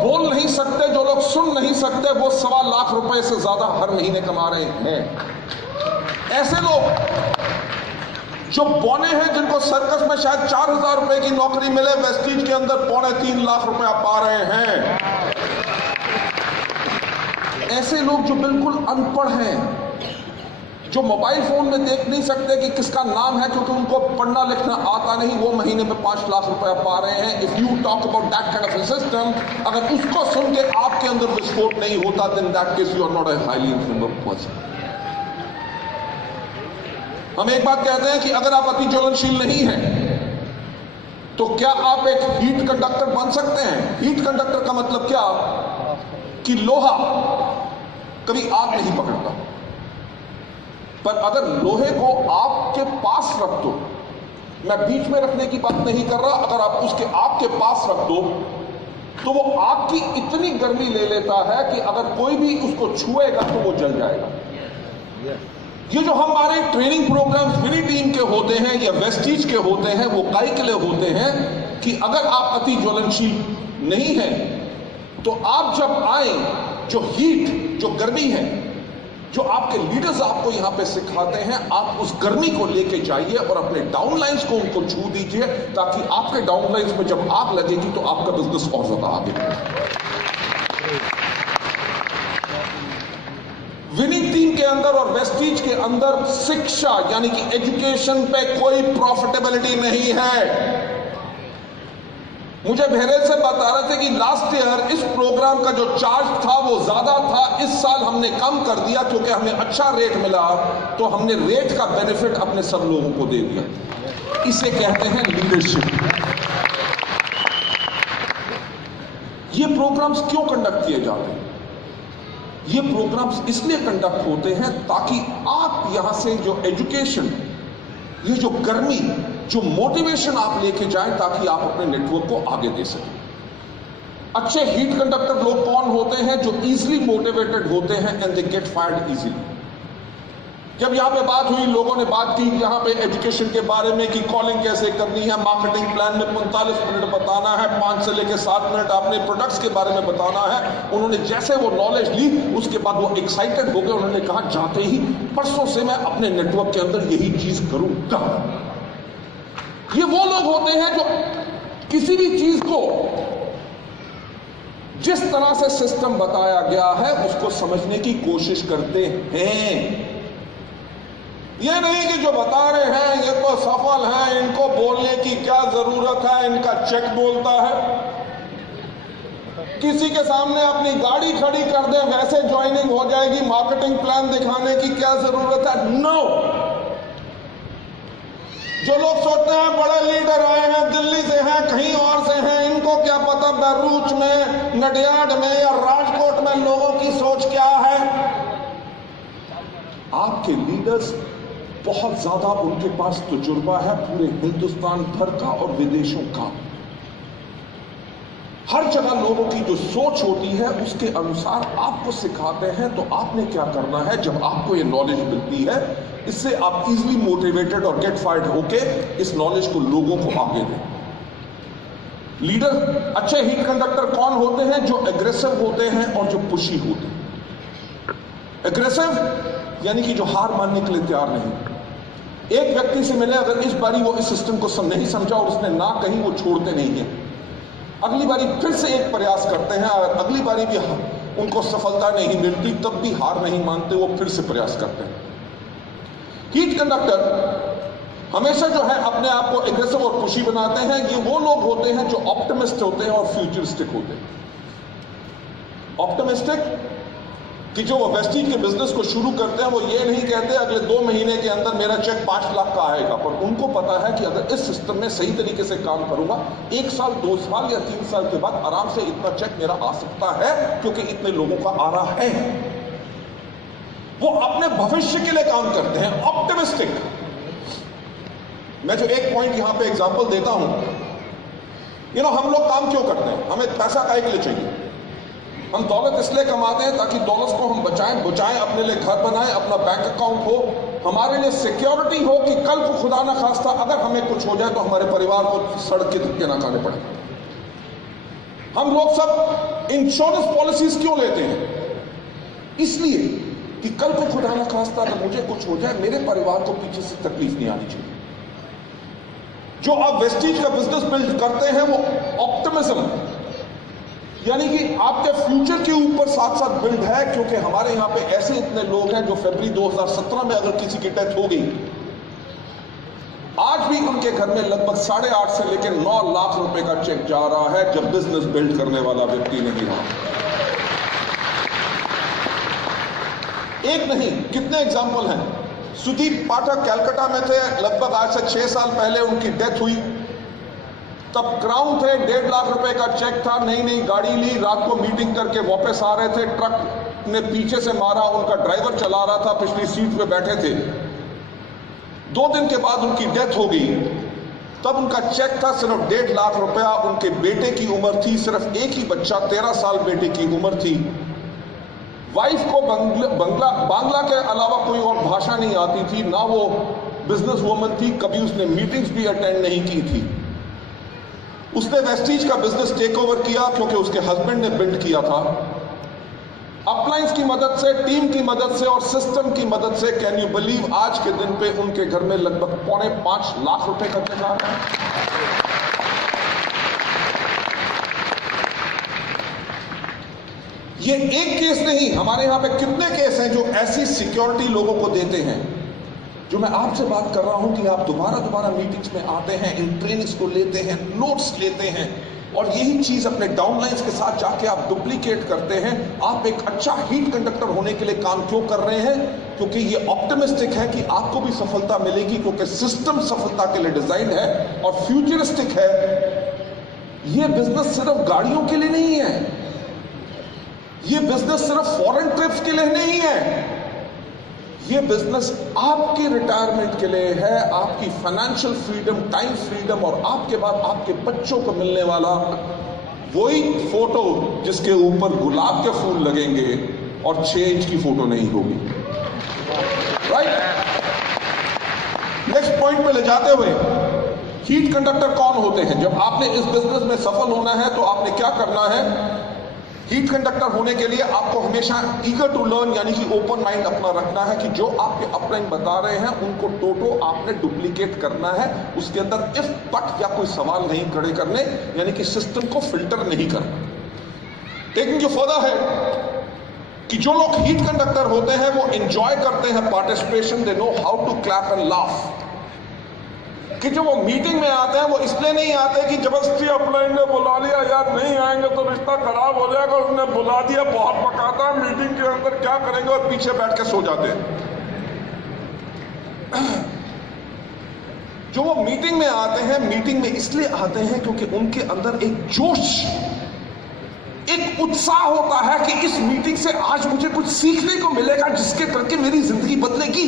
बोल नहीं सकते, जो लोग सुन नहीं सकते, वो 1.25 लाख रुपए से ज्यादा हर महीने कमा रहे हैं। ऐसे लोग जो बौने हैं, जिनको सर्कस में शायद 4,000 रुपए की नौकरी मिले, वेस्टीज के अंदर 3.25 लाख रुपया पा रहे हैं। ऐसे लोग जो बिल्कुल अनपढ़ हैं, जो मोबाइल फोन में देख नहीं सकते कि किसका नाम है क्योंकि उनको पढ़ना लिखना आता नहीं, वो महीने में 5 लाख रुपया पा रहे हैं। If you talk about that kind of system, अगर उसको सुन के आपके अंदर विस्फोट नहीं होता, then that case you are not a highly informed person. हम एक बात कहते हैं कि अगर आप अति ज्वलनशील नहीं हैं तो क्या आप एक हीट कंडक्टर बन सकते हैं? हीट कंडक्टर का मतलब क्या कि लोहा कभी आग नहीं पकड़ता, पर अगर लोहे को आपके पास रख दो, मैं बीच में रखने की बात नहीं कर रहा, अगर आप उसके आपके पास रख दो तो वो आग की इतनी गर्मी ले लेता है कि अगर कोई भी उसको छुएगा तो वो जल जाएगा। ये जो हमारे ट्रेनिंग प्रोग्राम्स विनी टीम के होते हैं या वेस्टीज के होते हैं, वो काई के लिए होते हैं कि अगर आप अति ज्वलनशील नहीं हैं तो आप जब आए, जो हीट, जो गर्मी है, जो आपके लीडर्स आपको यहां पे सिखाते हैं, आप उस गर्मी को लेके जाइए और अपने डाउनलाइंस को उनको छू दीजिए, ताकि आपके डाउनलाइंस में जब आग लगेगी तो आपका बिजनेस और ज्यादा आगे बढ़ेगा। विनिंग टीम के अंदर और वेस्टीज के अंदर शिक्षा यानी कि एजुकेशन पे कोई प्रॉफिटेबिलिटी नहीं है। मुझे बहरेल से बता रहे थे कि लास्ट ईयर इस प्रोग्राम का जो चार्ज था वो ज्यादा था, इस साल हमने कम कर दिया क्योंकि हमें अच्छा रेट मिला, तो हमने रेट का बेनिफिट अपने सब लोगों को दे दिया। इसे कहते हैं लीडरशिप। ये प्रोग्राम्स क्यों कंडक्ट किए जाते हैं? ये प्रोग्राम्स इसलिए कंडक्ट होते हैं ताकि आप यहां से जो एजुकेशन, ये जो गर्मी, जो मोटिवेशन आप लेके जाएं, ताकि आप अपने नेटवर्क को आगे दे सकें। अच्छे हीट कंडक्टर लोग कौन होते हैं? जो इजीली मोटिवेटेड होते हैं and they get fired easily. जब यहां पे बात हुई, लोगों ने बात की यहां पे एजुकेशन के बारे में कि कॉलिंग कैसे करनी है, मार्केटिंग प्लान में 45 मिनट बताना है, 5 से लेकर 7 मिनट आपने प्रोडक्ट्स के बारे में बताना है। उन्होंने जैसे वो नॉलेज ली, उसके बाद वो एक्साइटेड हो गए। उन्होंने कहा जाते ही परसों से मैं अपने नेटवर्क के अंदर यही चीज करूंगा। ये वो लोग होते हैं जो किसी भी चीज को जिस तरह से सिस्टम बताया गया है उसको समझने की कोशिश करते हैं। ये नहीं कि जो बता रहे हैं ये तो सफल है, इनको बोलने की क्या जरूरत है, इनका चेक बोलता है। किसी के सामने अपनी गाड़ी खड़ी कर दे, वैसे ज्वाइनिंग हो जाएगी, मार्केटिंग प्लान दिखाने की क्या जरूरत है? नो। जो लोग सोचते हैं बड़े लीडर आए हैं, दिल्ली से हैं, कहीं और से हैं, इनको क्या पता भरूच में, नडियाड में या राजकोट में लोगों की सोच क्या है। आपके लीडर्स बहुत ज्यादा, उनके पास तजुर्बा है पूरे हिंदुस्तान भर का और विदेशों का। हर जगह लोगों की जो सोच होती है उसके अनुसार आपको सिखाते हैं। तो आपने क्या करना है, जब आपको ये नॉलेज मिलती है, इससे आप इजीली मोटिवेटेड और गेट फायर्ड होके इस नॉलेज को लोगों को आगे दें। लीडर, अच्छे हीट कंडक्टर कौन होते हैं? जो एग्रेसिव होते हैं और जो पुशी होते हैं। एग्रेसिव यानी कि जो हार मानने के लिए तैयार नहीं। एक व्यक्ति से मिले, अगर इस बारी वो इस सिस्टम को नहीं समझा और उसने ना कहीं, वो छोड़ते नहीं है। अगली बारी फिर से एक प्रयास करते हैं, और अगली बारी भी उनको सफलता नहीं मिलती, तब भी हार नहीं मानते, वो फिर से प्रयास करते हैं। हीट कंडक्टर हमेशा जो है अपने आप को एग्रेसिव और खुशी बनाते हैं। ये वो लोग होते हैं जो ऑप्टिमिस्ट होते हैं और फ्यूचरिस्टिक होते हैं। ऑप्टिमिस्टिक कि जो वेस्टीज के बिजनेस को शुरू करते हैं, वो ये नहीं कहते अगले 2 महीने के अंदर मेरा चेक 5 लाख का आएगा, पर उनको पता है कि अगर इस सिस्टम में सही तरीके से काम करूंगा, 1 साल, 2 साल या 3 साल के बाद आराम से इतना चेक मेरा आ सकता है, क्योंकि इतने लोगों का आ रहा है। वो अपने भविष्य के लिए काम करते हैं, ऑप्टिमिस्टिक। मैं जो एक पॉइंट यहां पे एग्जांपल देता हूं, हम लोग काम क्यों करते हैं? हमें पैसा काहे के लिए चाहिए? हम दौलत इसलिए कमाते हैं ताकि दौलत को हम बचाएं, अपने लिए घर बनाएं, अपना बैंक अकाउंट हो, हमारे लिए सिक्योरिटी हो कि कल को खुदा ना खास्ता अगर हमें कुछ हो जाए तो हमारे परिवार को सड़क के धक्के ना खाने पड़े। हम लोग सब इंश्योरेंस पॉलिसीज क्यों लेते हैं? इसलिए कि कल को खुदा ना खास्ता अगर मुझे कुछ हो जाए, मेरे परिवार को पीछे से तकलीफ नहीं आनी चाहिए। जो आप वेस्टीज का बिजनेस बिल्ड करते हैं वो ऑप्टिमिज्म, यानी कि आपके फ्यूचर के ऊपर साथ साथ बिल्ड है, क्योंकि हमारे यहां पे ऐसे इतने लोग हैं जो फरवरी 2017 में अगर किसी की डेथ हो गई, आज भी उनके घर में लगभग 8.5 से लेकर 9 लाख रुपए का चेक जा रहा है, जब बिजनेस बिल्ड करने वाला व्यक्ति नहीं रहा। एक नहीं, कितने एग्जाम्पल हैं। सुदीप पाठक कैलकाटा में थे, लगभग आज से 6 साल पहले उनकी डेथ हुई। तब क्राउन थे, 1.5 लाख रुपए का चेक था, नई नई गाड़ी ली, रात को मीटिंग करके वापस आ रहे थे, ट्रक ने पीछे से मारा, उनका ड्राइवर चला रहा था, पिछली सीट पे बैठे थे। 2 दिन के बाद उनकी डेथ हो गई। तब उनका चेक था सिर्फ 1.5 लाख रुपया। उनके बेटे की उम्र थी, सिर्फ एक ही बच्चा, 13 साल बेटे की उम्र थी। वाइफ को बांग्ला के अलावा कोई और भाषा नहीं आती थी, ना वो बिजनेस वुमन थी, कभी उसने मीटिंग्स भी अटेंड नहीं की थी। उसने वेस्टीज का बिजनेस टेक ओवर किया क्योंकि उसके हस्बैंड ने बिल्ड किया था। अपलाइंस की मदद से, टीम की मदद से और सिस्टम की मदद से, कैन यू बिलीव, आज के दिन पे उनके घर में लगभग 4.5 लाख रुपए का चेक आ रहा है। ये एक केस नहीं, हमारे यहां पे कितने केस हैं जो ऐसी सिक्योरिटी लोगों को देते हैं। जो मैं आपसे बात कर रहा हूं कि आप दोबारा मीटिंग्स में आते हैं, इन ट्रेनिंग्स को लेते हैं, नोट्स लेते हैं और यही चीज अपने डाउनलाइंस के साथ जाके आप डुप्लीकेट करते हैं। आप एक अच्छा हीट कंडक्टर होने के लिए काम क्यों कर रहे हैं? क्योंकि ये ऑप्टिमिस्टिक है कि आपको भी सफलता मिलेगी, क्योंकि सिस्टम सफलता के लिए डिजाइन है और फ्यूचरिस्टिक है। ये बिजनेस सिर्फ गाड़ियों के लिए नहीं है, ये बिजनेस सिर्फ फॉरेन ट्रिप्स के लिए नहीं है, ये बिजनेस आपके रिटायरमेंट के लिए है, आपकी फाइनेंशियल फ्रीडम, टाइम फ्रीडम और आपके बाद आपके बच्चों को मिलने वाला वही फोटो जिसके ऊपर गुलाब के फूल लगेंगे और 6 इंच की फोटो नहीं होगी। राइट? नेक्स्ट पॉइंट पे ले जाते हुए, हीट कंडक्टर कौन होते हैं? जब आपने इस बिजनेस में सफल होना है तो आपने क्या करना है? हीट कंडक्टर होने के लिए आपको हमेशा ईगर टू लर्न, यानी कि ओपन माइंड अपना रखना है कि जो आपके अपलाइन बता रहे हैं उनको टोटो आपने डुप्लीकेट करना है, उसके अंदर इफ बट या कोई सवाल नहीं खड़े करने, यानी कि सिस्टम को फिल्टर नहीं करना। टेकिंग यू फर्दर है कि जो लोग हीट कंडक्टर होते हैं वो एंजॉय करते हैं participation, they know how to clap and laugh. कि जो वो मीटिंग में आते हैं वो इसलिए नहीं आते कि जबरदस्ती अपलाइन ने बुला लिया, यार नहीं आएंगे तो रिश्ता खराब हो जाएगा, उसने बुला दिया, बहुत पकाता है, मीटिंग के अंदर क्या करेंगे, और पीछे बैठ के सो जाते हैं। जो वो मीटिंग में आते हैं, मीटिंग में इसलिए आते हैं क्योंकि उनके अंदर एक जोश, एक उत्साह होता है कि इस मीटिंग से आज मुझे कुछ सीखने को मिलेगा जिसके करके मेरी जिंदगी बदलेगी।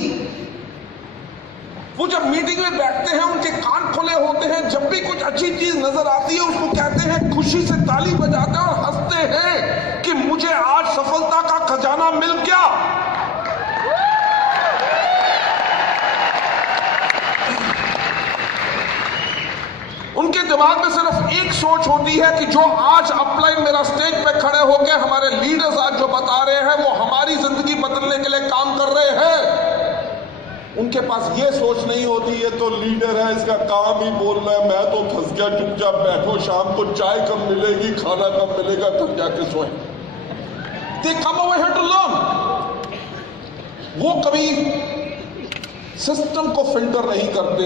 वो जब मीटिंग में बैठते हैं उनके कान खोले होते हैं, जब भी कुछ अच्छी चीज नजर आती है उसको कहते हैं, खुशी से ताली बजाते हैं और हंसते हैं कि मुझे आज सफलता का खजाना मिल गया। उनके दिमाग में सिर्फ एक सोच होती है कि जो आज अपलाइन मेरा स्टेज पे खड़े होकर हमारे लीडर्स आज जो बता रहे हैं वो हमारी जिंदगी बदलने के लिए काम कर रहे हैं। उनके पास ये सोच नहीं होती ये तो लीडर है, इसका काम ही बोल रहा है, मैं तो फंस गया, चुपचाप बैठो, शाम को चाय कब मिलेगी, खाना कब मिलेगा, तब जाके सोए। They come over here to learn। वो कभी सिस्टम को फिल्टर नहीं करते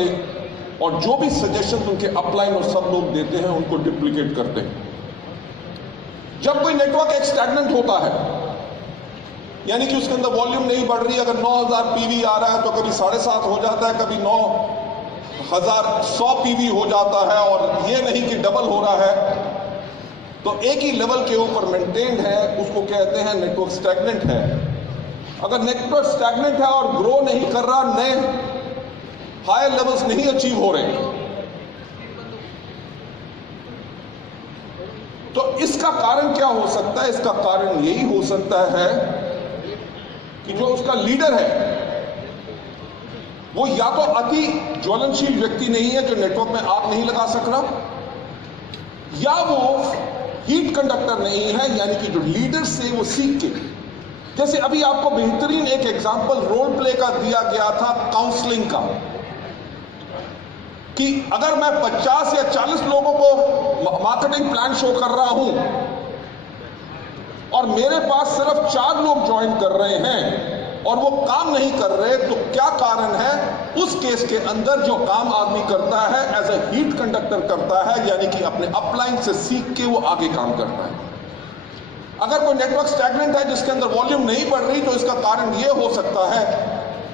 और जो भी सजेशन उनके अपलाइन और सब लोग देते हैं उनको डुप्लीकेट करते हैं। जब कोई नेटवर्क एक स्टैग्नेंट होता है, यानी कि उसके अंदर वॉल्यूम नहीं बढ़ रही, अगर 9000 पीवी आ रहा है तो कभी 7.5 हो जाता है, कभी 9100 पीवी हो जाता है और ये नहीं कि डबल हो रहा है, तो एक ही लेवल के ऊपर मेंटेन्ड है, उसको कहते हैं नेटवर्क स्टैग्नेंट है। अगर नेटवर्क स्टैग्नेंट है और ग्रो नहीं कर रहा, नए हायर लेवल्स नहीं अचीव हो रहे, तो इसका कारण क्या हो सकता है? इसका कारण यही हो सकता है कि जो उसका लीडर है वो या तो अति ज्वलनशील व्यक्ति नहीं है जो नेटवर्क में आग नहीं लगा सक रहा, या वो हीट कंडक्टर नहीं है, यानी कि जो लीडर से वो सीख के, जैसे अभी आपको बेहतरीन एक एग्जांपल रोल प्ले का दिया गया था काउंसलिंग का, कि अगर मैं 50 या 40 लोगों को मार्केटिंग प्लान शो कर रहा हूं और मेरे पास सिर्फ 4 लोग ज्वाइन कर रहे हैं और वो काम नहीं कर रहे, तो क्या कारण है? उस केस के अंदर जो काम आदमी करता है एज ए हीट कंडक्टर करता है, यानी कि अपने अपलाइन से सीख के वो आगे काम करता है। अगर कोई नेटवर्क स्टैग्नेंट है जिसके अंदर वॉल्यूम नहीं बढ़ रही, तो इसका कारण ये हो सकता है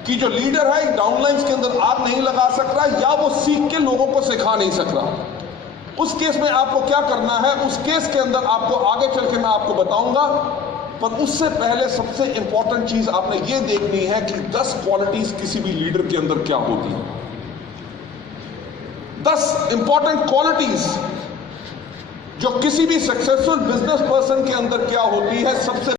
कि जो लीडर है डाउनलाइंस के अंदर आग नहीं लगा सक रहा, या वो सीख के लोगों को सिखा नहीं सक रहा। उस केस में आपको क्या करना है, उस केस के अंदर आपको आगे चल के मैं आपको बताऊंगा, पर उससे पहले सबसे इंपॉर्टेंट चीज आपने ये देखनी है कि 10 क्वालिटीज किसी भी लीडर के अंदर क्या होती है। 10 इंपॉर्टेंट क्वालिटीज जो किसी भी सक्सेसफुल बिजनेस पर्सन के अंदर क्या होती है। सबसे